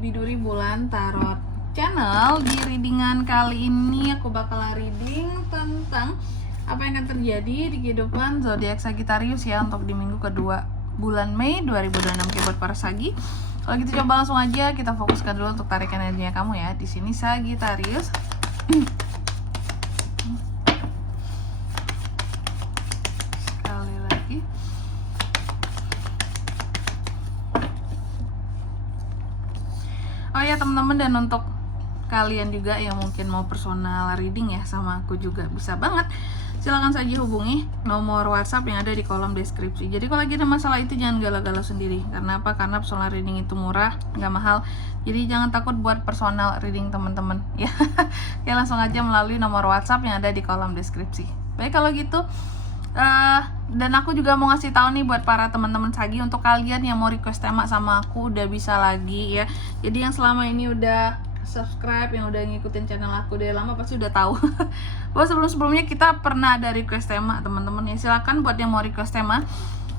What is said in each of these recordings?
Biduri Bulan Tarot Channel. Di readingan kali ini aku bakal reading tentang apa yang akan terjadi di kehidupan zodiak Sagittarius ya untuk di minggu kedua bulan Mei 2026 buat para Sagi. Kalau gitu coba langsung aja kita fokuskan dulu untuk tarikan energinya kamu ya. Di sini Sagittarius. Sekali lagi. Oh ya teman-teman, dan untuk kalian juga yang mungkin mau personal reading ya sama aku juga bisa banget, silahkan saja hubungi nomor WhatsApp yang ada di kolom deskripsi. Jadi kalau lagi ada masalah itu jangan galau-galau sendiri. Karena apa? Karena personal reading itu murah, nggak mahal. Jadi jangan takut buat personal reading teman-teman ya. Ya langsung aja melalui nomor WhatsApp yang ada di kolom deskripsi. Baik kalau gitu. Dan aku juga mau ngasih tahu nih buat para teman-teman Sagi, untuk kalian yang mau request tema sama aku udah bisa lagi ya. Jadi yang selama ini udah subscribe, yang udah ngikutin channel aku dari lama pasti udah tahu bahwa sebelum-sebelumnya kita pernah ada request tema teman-teman ya. Silakan buat yang mau request tema,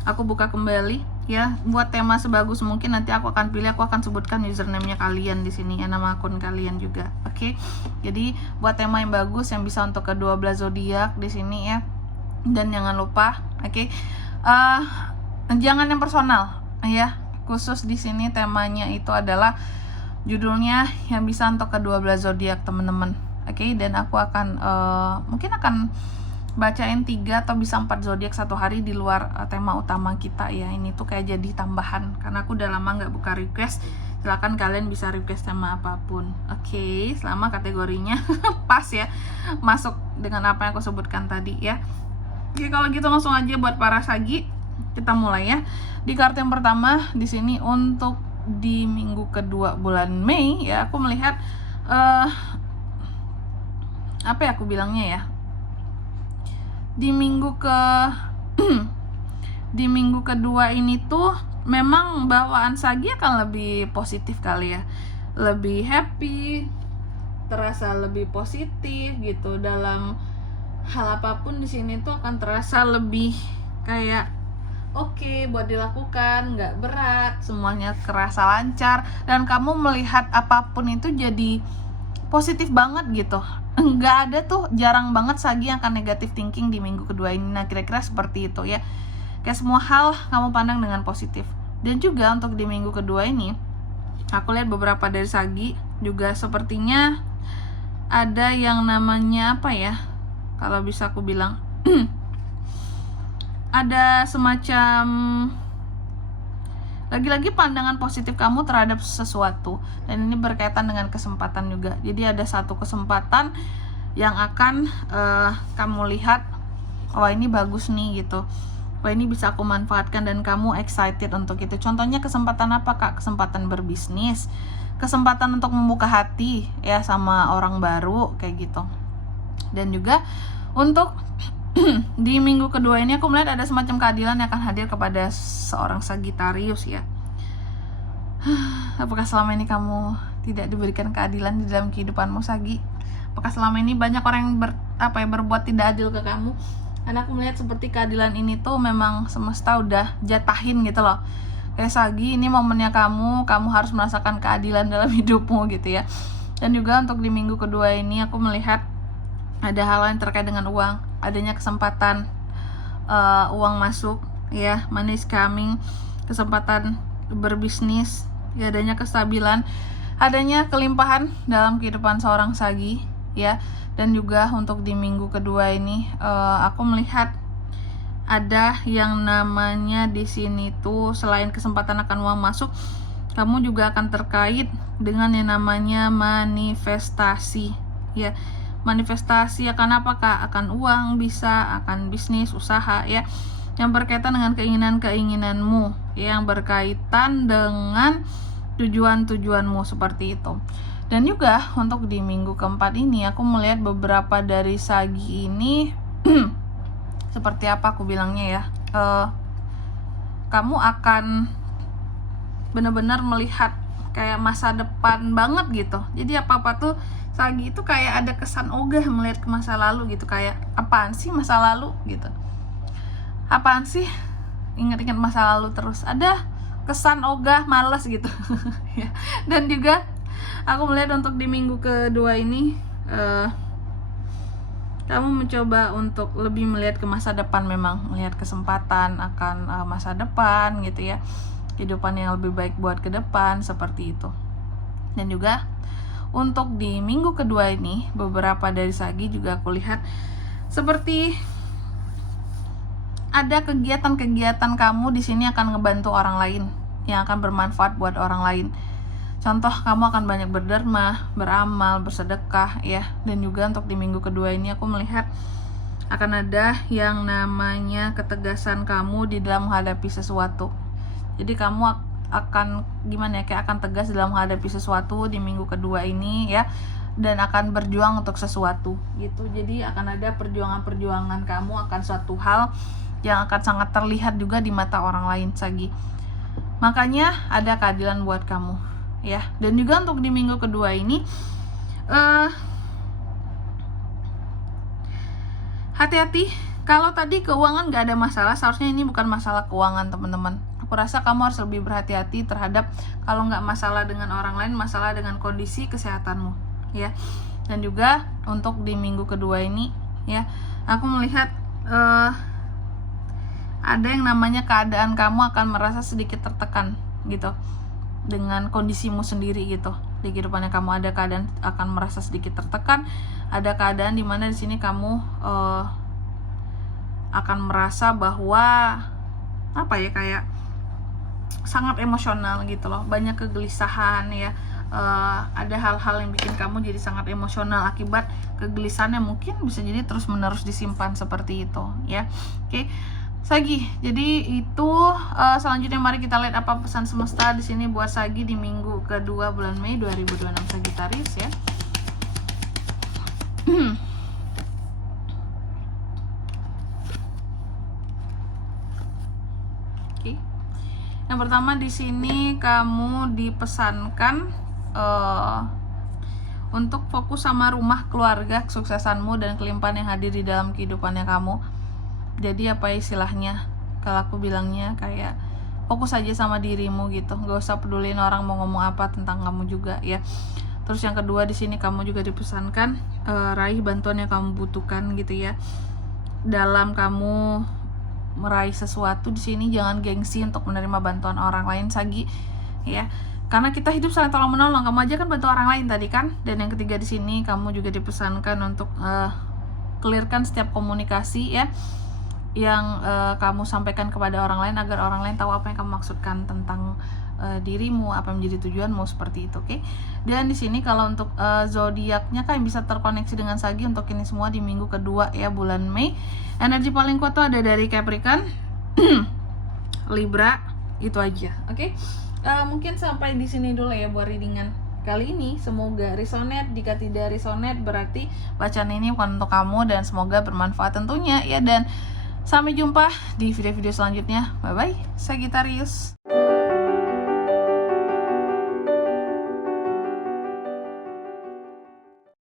aku buka kembali ya. Buat tema sebagus mungkin nanti aku akan pilih, aku akan sebutkan username-nya kalian di sini ya, nama akun kalian juga. Oke. Jadi buat tema yang bagus yang bisa untuk ke-12 zodiak di sini ya. Dan jangan lupa, jangan yang personal ya. Khusus di sini temanya itu adalah judulnya yang bisa untuk ke-12 zodiak teman-teman. Dan aku akan mungkin akan bacain 3 atau bisa 4 zodiak satu hari di luar tema utama kita ya. Ini tuh kayak jadi tambahan karena aku udah lama nggak buka request. Silakan kalian bisa request tema apapun. Selama kategorinya pas ya, masuk dengan apa yang aku sebutkan tadi ya. Oke, kalau gitu langsung aja buat para Sagi kita mulai ya. Di kartu yang pertama di sini untuk di minggu kedua bulan Mei ya, aku melihat apa ya aku bilangnya ya, di minggu di minggu kedua ini tuh memang bawaan Sagi akan lebih positif kali ya, lebih happy, terasa lebih positif gitu dalam hal apapun. Di sini tuh akan terasa lebih kayak oke buat dilakukan, nggak berat, semuanya kerasa lancar, dan kamu melihat apapun itu jadi positif banget gitu. Nggak ada tuh, jarang banget Sagi yang akan negatif thinking di minggu kedua ini. Nah kira-kira seperti itu ya, kayak semua hal kamu pandang dengan positif. Dan juga untuk di minggu kedua ini aku lihat beberapa dari Sagi juga sepertinya ada yang namanya apa ya, kalau bisa aku bilang ada semacam lagi-lagi pandangan positif kamu terhadap sesuatu, dan ini berkaitan dengan kesempatan juga. Jadi ada satu kesempatan yang akan kamu lihat, wah ini bagus nih gitu, wah ini bisa aku manfaatkan, dan kamu excited untuk itu. Contohnya kesempatan apa Kak? Kesempatan berbisnis, kesempatan untuk membuka hati ya sama orang baru kayak gitu. Dan juga untuk di minggu kedua ini aku melihat ada semacam keadilan yang akan hadir kepada seorang Sagittarius ya. Apakah selama ini kamu tidak diberikan keadilan di dalam kehidupanmu Sagi? Apakah selama ini banyak orang yang berbuat tidak adil ke kamu? Dan aku melihat seperti keadilan ini tuh memang semesta udah jatahin gitu loh. Kayak Sagi, ini momennya kamu harus merasakan keadilan dalam hidupmu gitu ya. Dan juga untuk di minggu kedua ini aku melihat ada hal yang terkait dengan uang, adanya kesempatan uang masuk ya, money is coming, kesempatan berbisnis ya, adanya kestabilan, adanya kelimpahan dalam kehidupan seorang Sagi ya. Dan juga untuk di minggu kedua ini aku melihat ada yang namanya di sini tuh selain kesempatan akan uang masuk, kamu juga akan terkait dengan yang namanya manifestasi ya. Manifestasi akan apa Kak? Akan uang, bisa akan bisnis, usaha ya, yang berkaitan dengan keinginan-keinginanmu, yang berkaitan dengan tujuan-tujuanmu seperti itu. Dan juga untuk di minggu keempat ini aku melihat beberapa dari Sagi ini seperti apa aku bilangnya ya, kamu akan benar-benar melihat kayak masa depan banget gitu. Jadi apa-apa tuh Sagi itu kayak ada kesan ogah melihat ke masa lalu gitu, kayak apaan sih masa lalu gitu, apaan sih ingat-ingat masa lalu terus. Ada terkesan ogah, malas gitu. Ya. Dan juga aku melihat untuk di minggu kedua ini kamu mencoba untuk lebih melihat ke masa depan, memang melihat kesempatan akan masa depan gitu ya, kehidupan yang lebih baik buat ke depan seperti itu. Dan juga untuk di minggu kedua ini beberapa dari Sagi juga aku lihat seperti ada kegiatan-kegiatan kamu di sini akan ngebantu orang lain, yang akan bermanfaat buat orang lain. Contoh, kamu akan banyak berderma, beramal, bersedekah ya. Dan juga untuk di minggu kedua ini aku melihat akan ada yang namanya ketegasan kamu di dalam menghadapi sesuatu. Jadi kamu akan gimana ya, kayak akan tegas dalam menghadapi sesuatu di minggu kedua ini ya, dan akan berjuang untuk sesuatu gitu. Jadi akan ada perjuangan-perjuangan kamu akan suatu hal yang akan sangat terlihat juga di mata orang lain, Sagi. Makanya ada keadilan buat kamu ya. Dan juga untuk di minggu kedua ini hati-hati, kalau tadi keuangan gak ada masalah, seharusnya ini bukan masalah keuangan teman-teman. Aku rasa kamu harus lebih berhati-hati terhadap, kalau nggak masalah dengan orang lain, masalah dengan kondisi kesehatanmu ya. Dan juga untuk di minggu kedua ini ya, aku melihat ada yang namanya keadaan kamu akan merasa sedikit tertekan gitu dengan kondisimu sendiri gitu. Di kehidupannya kamu ada keadaan akan merasa sedikit tertekan, ada keadaan dimana di sini kamu akan merasa bahwa apa ya, kayak sangat emosional gitu loh, banyak kegelisahan ya. Ada hal-hal yang bikin kamu jadi sangat emosional akibat kegelisahan yang mungkin bisa jadi terus-menerus disimpan seperti itu ya. Oke. Sagi, jadi itu selanjutnya mari kita lihat apa pesan semesta di sini buat Sagi di minggu kedua bulan Mei 2026 Sagitarius ya. Oke. Yang pertama di sini kamu dipesankan untuk fokus sama rumah, keluarga, kesuksesanmu dan kelimpahan yang hadir di dalam kehidupannya kamu. Jadi apa istilahnya, kalau aku bilangnya kayak fokus aja sama dirimu gitu, gak usah pedulin orang mau ngomong apa tentang kamu juga ya. Terus yang kedua di sini kamu juga dipesankan raih bantuan yang kamu butuhkan gitu ya. Dalam kamu meraih sesuatu di sini jangan gengsi untuk menerima bantuan orang lain, Sagi ya. Karena kita hidup saling tolong menolong, kamu aja kan bantu orang lain tadi kan. Dan yang ketiga di sini kamu juga dipesankan untuk clearkan setiap komunikasi ya, yang kamu sampaikan kepada orang lain agar orang lain tahu apa yang kamu maksudkan tentang dirimu, apa yang menjadi tujuanmu seperti itu, oke? Dan di sini kalau untuk zodiaknya kan bisa terkoneksi dengan Sagi untuk ini semua di minggu kedua ya bulan Mei. Energi paling kuat tuh ada dari Capricorn, Libra, itu aja, oke? Mungkin sampai di sini dulu ya buat readingan kali ini. Semoga resonate. Jika tidak resonate berarti bacaan ini bukan untuk kamu, dan semoga bermanfaat tentunya ya. Dan sampai jumpa di video-video selanjutnya. Bye-bye, Sagittarius.